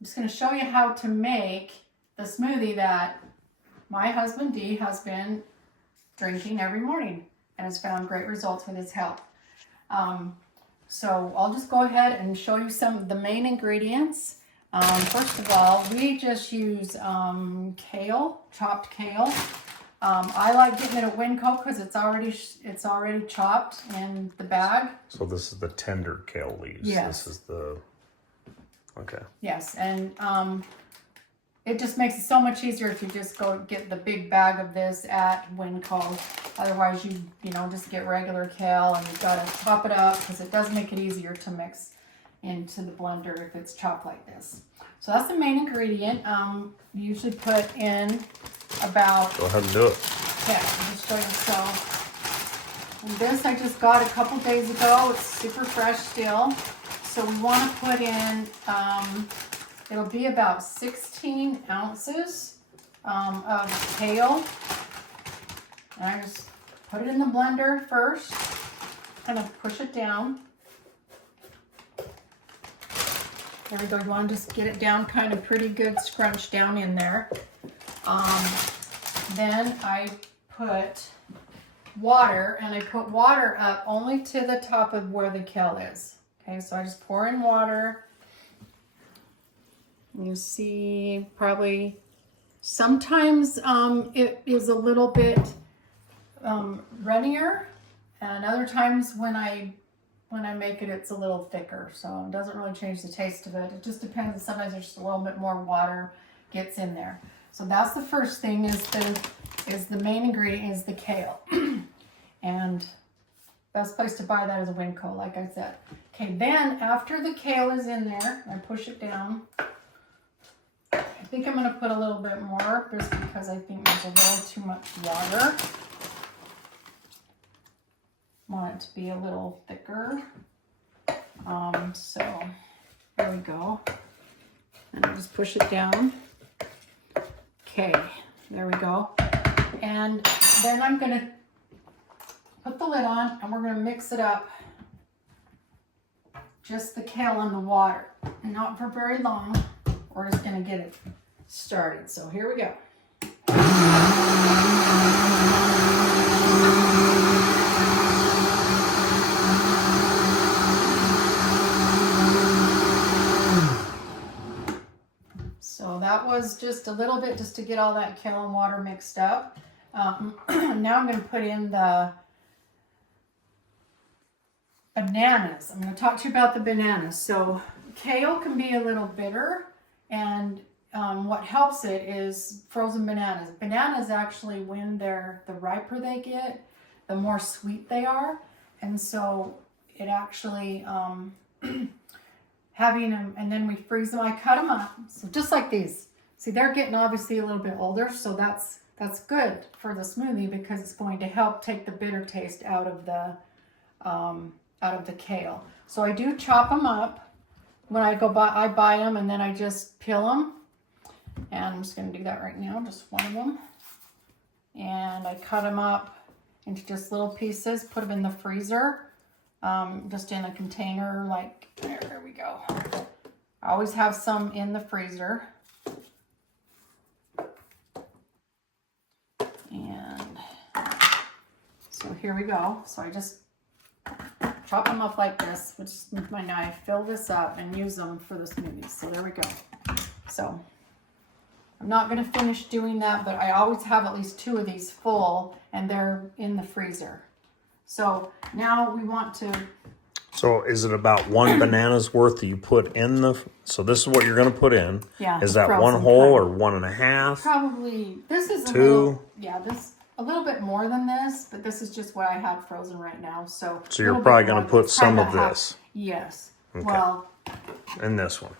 I'm just going to show you how to make the smoothie that my husband Dee has been drinking every morning and has found great results with his health. So I'll just go ahead and show you some of the main ingredients. First of all, we just use kale, chopped kale. I like getting it at Winco because it's already chopped in the bag. So this is the tender kale leaves. Yes. This is the, okay. Yes, and it just makes it so much easier if you just go get the big bag of this at Winco. Otherwise, you know, just get regular kale and you've got to chop it up because it does make it easier to mix into the blender if it's chopped like this. So that's the main ingredient. You usually put in about... Go ahead and do it. Yeah, I'm just going to sew. And this I just got a couple days ago. It's super fresh still. So we want to put in, it'll be about 16 ounces of kale. And I just put it in the blender first, kind of push it down. There we go. You want to just get it down kind of pretty good, scrunched down in there. Then I put water, and I put water up only to the top of where the kale is. Okay, so I just pour in water. You see probably sometimes it is a little bit runnier, and other times when I make it, it's a little thicker, so it doesn't really change the taste of it. It just depends. Sometimes there's just a little bit more water gets in there. So that's the first thing, is the main ingredient is the kale. And best place to buy that is a Winco, like I said. Okay, then after the kale is in there, I push it down. I think I'm going to put a little bit more just because I think there's a little too much water. Want it to be a little thicker. So there we go. And I just push it down. Okay, there we go. And then I'm going to put the lid on and we're going to mix it up. Just the kale and the water. Not for very long. We're just going to get it started. So here we go. So that was just a little bit just to get all that kale and water mixed up. Now I'm going to put in the bananas. I'm going to talk to you about the bananas. So kale can be a little bitter, and what helps it is frozen bananas. Bananas actually, when the riper they get, the more sweet they are. And so it actually, having them, and then we freeze them. I cut them up, so just like these. See, they're getting obviously a little bit older, so that's good for the smoothie because it's going to help take the bitter taste out of the kale. So I do chop them up. When I buy them, and then I just peel them. And I'm just going to do that right now, just one of them. And I cut them up into just little pieces, put them in the freezer, just in a container, like, there we go. I always have some in the freezer. And so here we go. So I just chop them up like this with my knife, fill this up, and use them for the smoothies. So there we go. So I'm not going to finish doing that, but I always have at least 2 of these full, and they're in the freezer. So now we want to... So is it about 1 banana's worth that you put in the... So this is what you're going to put in. Yeah. Is that 1 whole or 1.5? Probably. This is 2? Little, yeah, this a little bit more than this, but this is just what I had frozen right now. So you're probably going to put some of this. Yes. Okay. Well. In this one.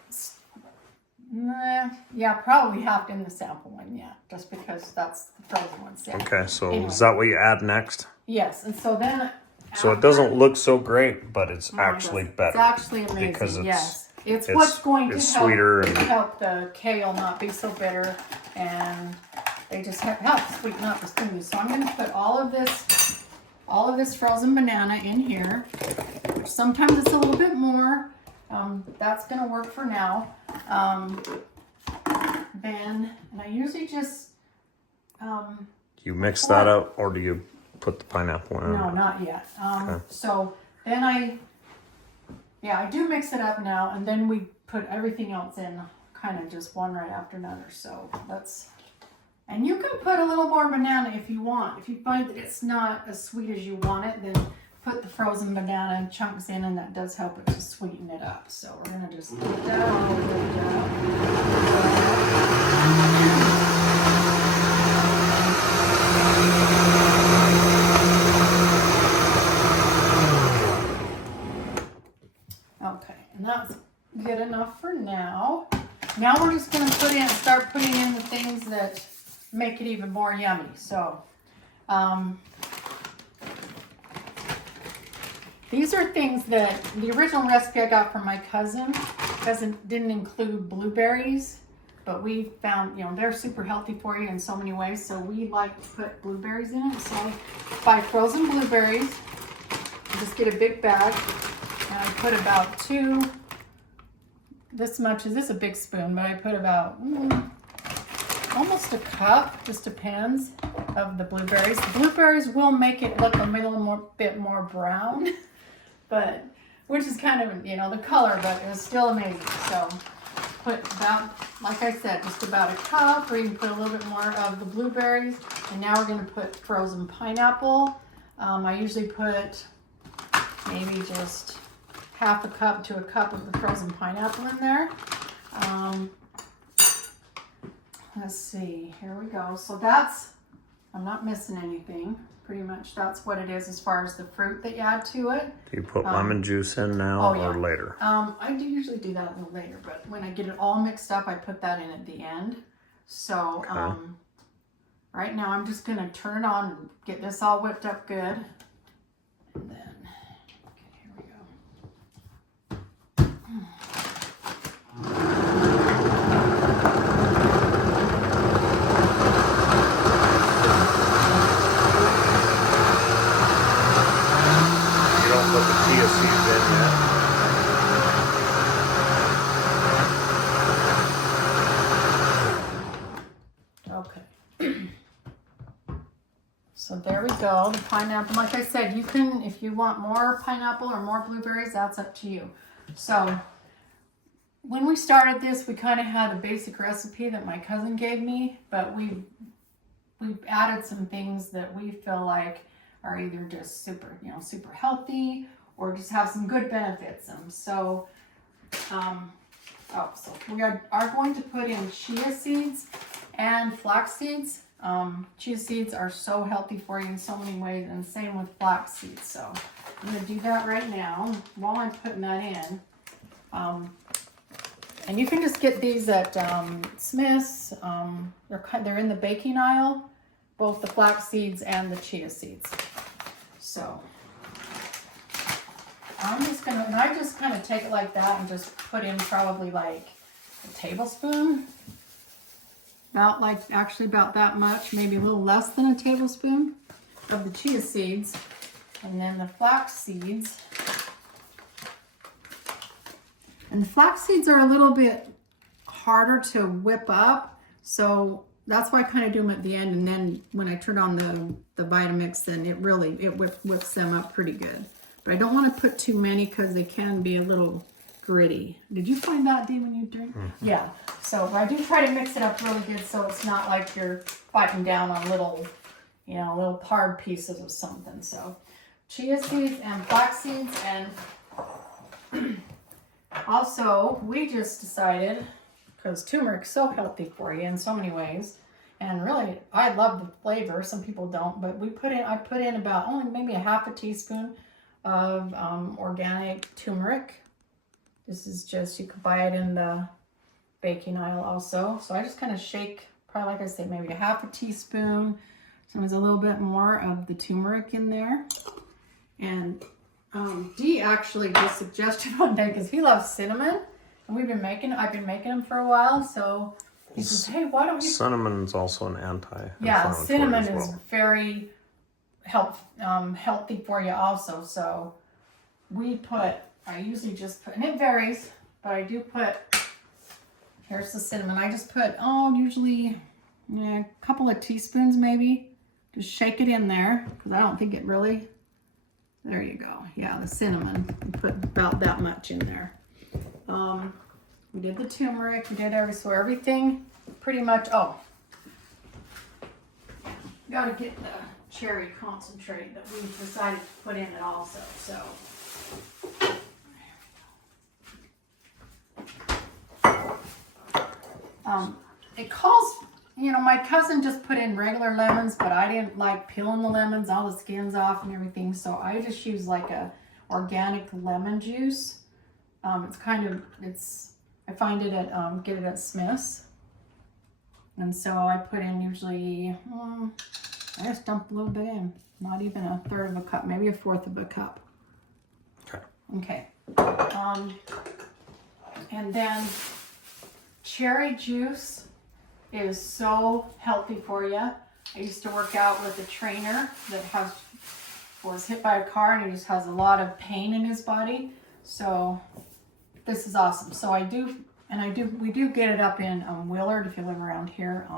Yeah, probably half in the sample one, yeah, just because that's the frozen one. Yeah. Okay, so anyway. Is that what you add next? Yes, and so then... So it doesn't look so great, but it's actually better. It's actually amazing, because yes. It's what's going to help the kale not be so bitter, and they just help sweeten up the smoothie. So I'm going to put all of this frozen banana in here, which sometimes it's a little bit more. That's gonna work for now. Then, and I usually just, Do you mix that up, or do you put the pineapple in? no, not yet. Okay. So then I do mix it up now, and then we put everything else in, kind of just one right after another. So and you can put a little more banana if you want. If you find that it's not as sweet as you want it, then put the frozen banana chunks in, and that does help it to sweeten it up. So we're gonna just put that all the way down. Okay, and that's good enough for now. Now we're just gonna start putting in the things that make it even more yummy. So, these are things that the original recipe I got from my cousin didn't include blueberries, but we found, they're super healthy for you in so many ways. So we like to put blueberries in it. So I buy frozen blueberries, just get a big bag, and I put about this is a big spoon, but I put about almost a cup, just depends, of the blueberries. The blueberries will make it look a bit more brown, but which is kind of, the color, but it was still amazing. So put about, like I said, just about a cup, or you can put a little bit more of the blueberries. And now we're going to put frozen pineapple. I usually put maybe just half a cup to a cup of the frozen pineapple in there. Let's see, here we go. So I'm not missing anything. Pretty much that's what it is as far as the fruit that you add to it. Do you put lemon juice in now or yeah. later? I do usually do that a little later, but when I get it all mixed up, I put that in at the end. So right now I'm just gonna turn it on and get this all whipped up good. And then, okay, here we go. Put the chia seeds in yet. Okay. So there we go, the pineapple. Like I said, you can, if you want more pineapple or more blueberries, that's up to you. So when we started this, we kind of had a basic recipe that my cousin gave me, but we've added some things that we feel like are either just super healthy, or just have some good benefits. So, so we are going to put in chia seeds and flax seeds. Chia seeds are so healthy for you in so many ways, and same with flax seeds. So I'm gonna do that right now while I'm putting that in. And you can just get these at Smith's. They're in the baking aisle, both the flax seeds and the chia seeds. So I just kind of take it like that and just put in probably like a tablespoon, about that much, maybe a little less than a tablespoon of the chia seeds, and then the flax seeds. And the flax seeds are a little bit harder to whip up, so that's why I kind of do them at the end, and then when I turn on the Vitamix, then it whips them up pretty good. But I don't want to put too many because they can be a little gritty. Did you find that, Dee, when you drink? Mm-hmm. Yeah. So I do try to mix it up really good, so it's not like you're biting down on little hard pieces of something. So chia seeds and flax seeds, and also we just decided, because turmeric's so healthy for you in so many ways, and really I love the flavor. Some people don't, but I put in about only maybe a half a teaspoon of organic turmeric. This is just, you can buy it in the baking aisle also. So I just kind of shake, probably like I said, maybe a half a teaspoon, sometimes a little bit more of the turmeric in there. And Dee actually just suggested one day, because he loves cinnamon, and I've been making them for a while, so he says, hey, why don't you... Cinnamon is also an anti-inflammatory. Yeah, cinnamon as well. is very healthy for you also. So we put I usually just put, and it varies, but I do put, here's the cinnamon. I just put, usually a couple of teaspoons maybe. Just shake it in there, because I don't think it really, there you go. Yeah, the cinnamon, put about that much in there. We did the turmeric, we did everything pretty much, gotta get the cherry concentrate that we decided to put in it also, so. It calls, my cousin just put in regular lemons, but I didn't like peeling the lemons, all the skins off and everything, so I just use like a organic lemon juice. I find it at, get it at Smith's. And so I put in usually, I just dump a little bit in, not even a third of a cup, maybe a fourth of a cup. Okay. And then cherry juice is so healthy for you. I used to work out with a trainer that was hit by a car and he just has a lot of pain in his body. So this is awesome. So we do get it up in Willard if you live around here.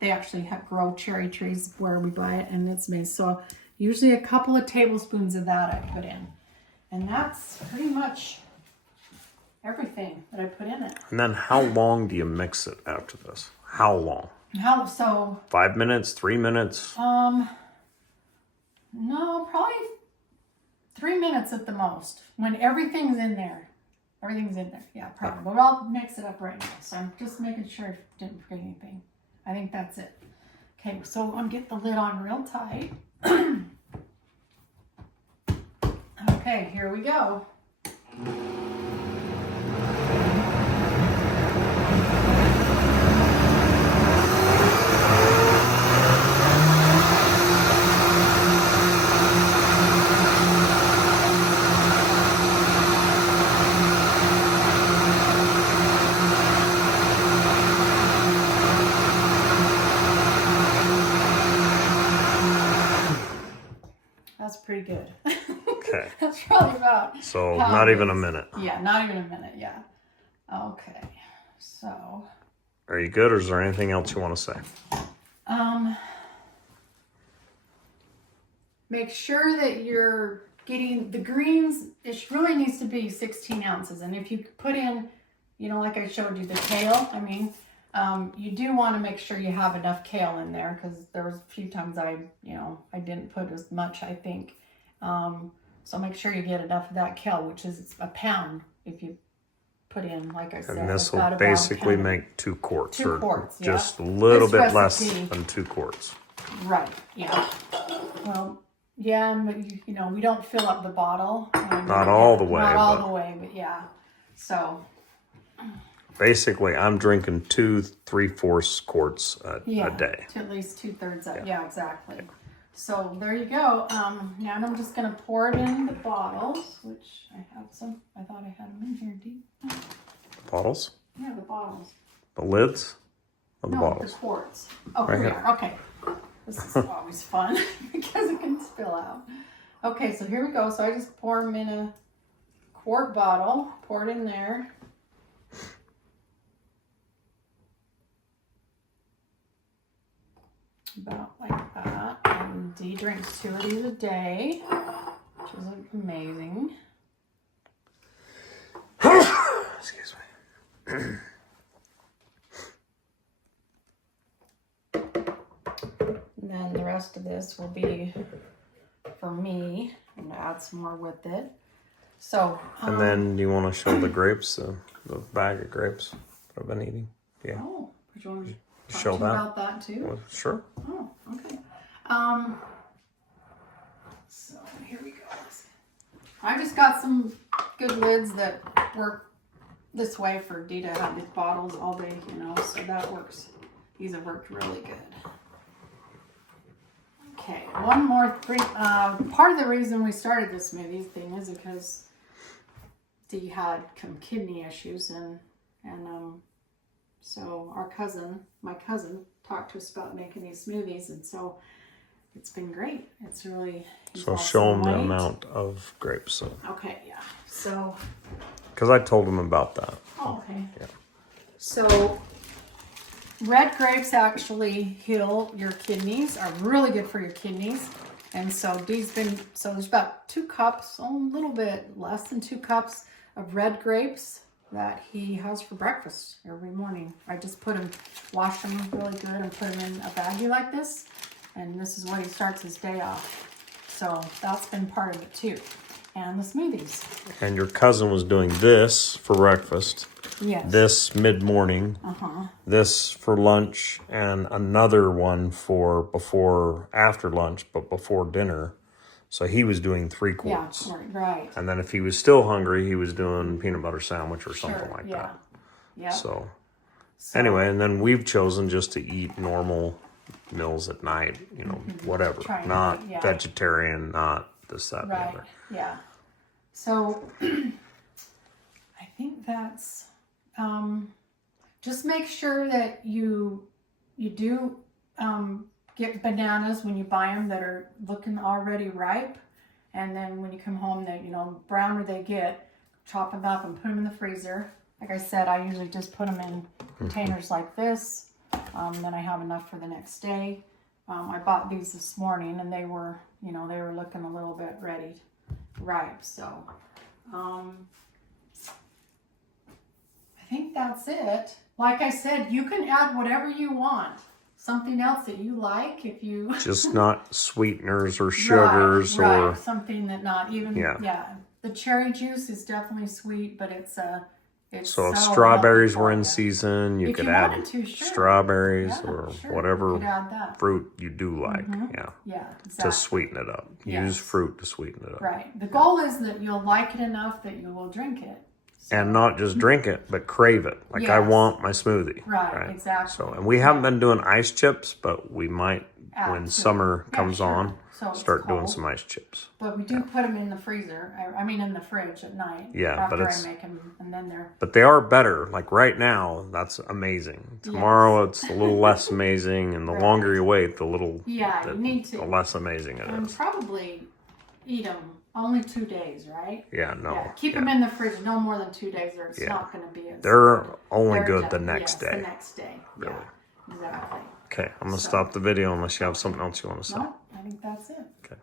They actually grow cherry trees where we buy it, and it's made. So usually a couple of tablespoons of that I put in. And that's pretty much everything that I put in it. And then how long do you mix it after this? How long? 5 minutes, 3 minutes? No, probably 3 minutes at the most. When everything's in there. Everything's in there. Yeah, probably. But I'll mix it up right now. So I'm just making sure I didn't forget anything. I think that's it. Okay, so I'm getting the lid on real tight. Okay, here we go. That's pretty good. Okay. That's probably about. So not even a minute. Yeah, not even a minute. Yeah. Okay. So. Are you good, or is there anything else you want to say? Make sure that you're getting the greens. It really needs to be 16 ounces, and if you put in, like I showed you the kale. You do want to make sure you have enough kale in there, because there was a few times I didn't put as much, I think. So make sure you get enough of that kale, which is a pound if you put in, like I said. And this will basically make 2 quarts. 2 quarts, yeah. Just a little bit less recipe, than 2 quarts. Right, yeah. Well, yeah, but we don't fill up the bottle. Not all the way. Not all the way, but yeah. So. Basically, I'm drinking 2 3/4 quarts a day. To at least 2/3 up. Yeah, exactly. So there you go. Now I'm just going to pour it in the bottles, which I have some. I thought I had them in here, Dee. Bottles? Yeah, the bottles. The lids of the No, bottles? the quarts. Oh, right here we here. are. Okay. This is always fun because it can spill out. Okay, so here we go. So I just pour them in a quart bottle. Pour it in there. About like that. And Dee drinks 2 of these a day, which is amazing. Excuse me. And then the rest of this will be for me. I'm gonna add some more with it. So. And then you want to show the grapes, the bag of grapes that I've been eating? Yeah. Oh, which one? Show that. About that too? Well, sure. Oh, okay. So here we go. I just got some good lids that work this way for Dee to have these bottles all day, so that works. These have worked really good. Okay, one more thing. Part of the reason we started this smoothie thing is because Dee had some kidney issues, and so my cousin talked to us about making these smoothies, and so it's been great. It's really So show them the amount of grapes. So. Okay, yeah. So. Because I told him about that. Oh, okay. Yeah. So, red grapes actually heal your kidneys, are really good for your kidneys. And so there's about 2 cups, a little bit less than 2 cups of red grapes that he has for breakfast every morning. I just wash them really good and put them in a baggie like this. And this is what he starts his day off. So that's been part of it too. And the smoothies. And your cousin was doing this for breakfast. Yes. This mid-morning. This for lunch, and another one for after lunch, but before dinner. So he was doing 3 quarts. Yeah, right. And then if he was still hungry, he was doing peanut butter sandwich or something like that. Yeah. So anyway, and then we've chosen just to eat normal meals at night, you know, whatever. Not vegetarian, not this, that, and the other. Yeah. So I think that's just make sure that you do get bananas when you buy them that are looking already ripe, and then when you come home, that browner they get, chop them up and put them in the freezer. Like I said, I usually just put them in containers like this. Then I have enough for the next day. I bought these this morning, and they were looking a little bit ripe. So I think that's it. Like I said, you can add whatever you want. Something else that you like, if you just not sweeteners or sugars or something that not even The cherry juice is definitely sweet, but it's so if strawberries were in season, you could add strawberries or whatever fruit you do like. Yeah, exactly. To sweeten it up. Use fruit to sweeten it up. Right. The goal is that you'll like it enough that you will drink it. So. And not just drink it, but crave it. Like I want my smoothie. Right, exactly. So, and we haven't been doing ice chips, but we might, when summer comes on, start doing some ice chips. But we do put them in the freezer. I mean, in the fridge at night. Yeah, after I make them, and then they're. But they are better. Like right now, that's amazing. Tomorrow, it's a little less amazing, and the longer you wait, the you need to. The less amazing it is. And probably eat them. Only 2 days, right? Yeah, no. Yeah, keep them in the fridge no more than 2 days, or it's not going to be as They're good. only good the next day. The next day. Really. Yeah, exactly. Okay, I'm going to stop the video unless you have something else you want to say. No, I think that's it. Okay.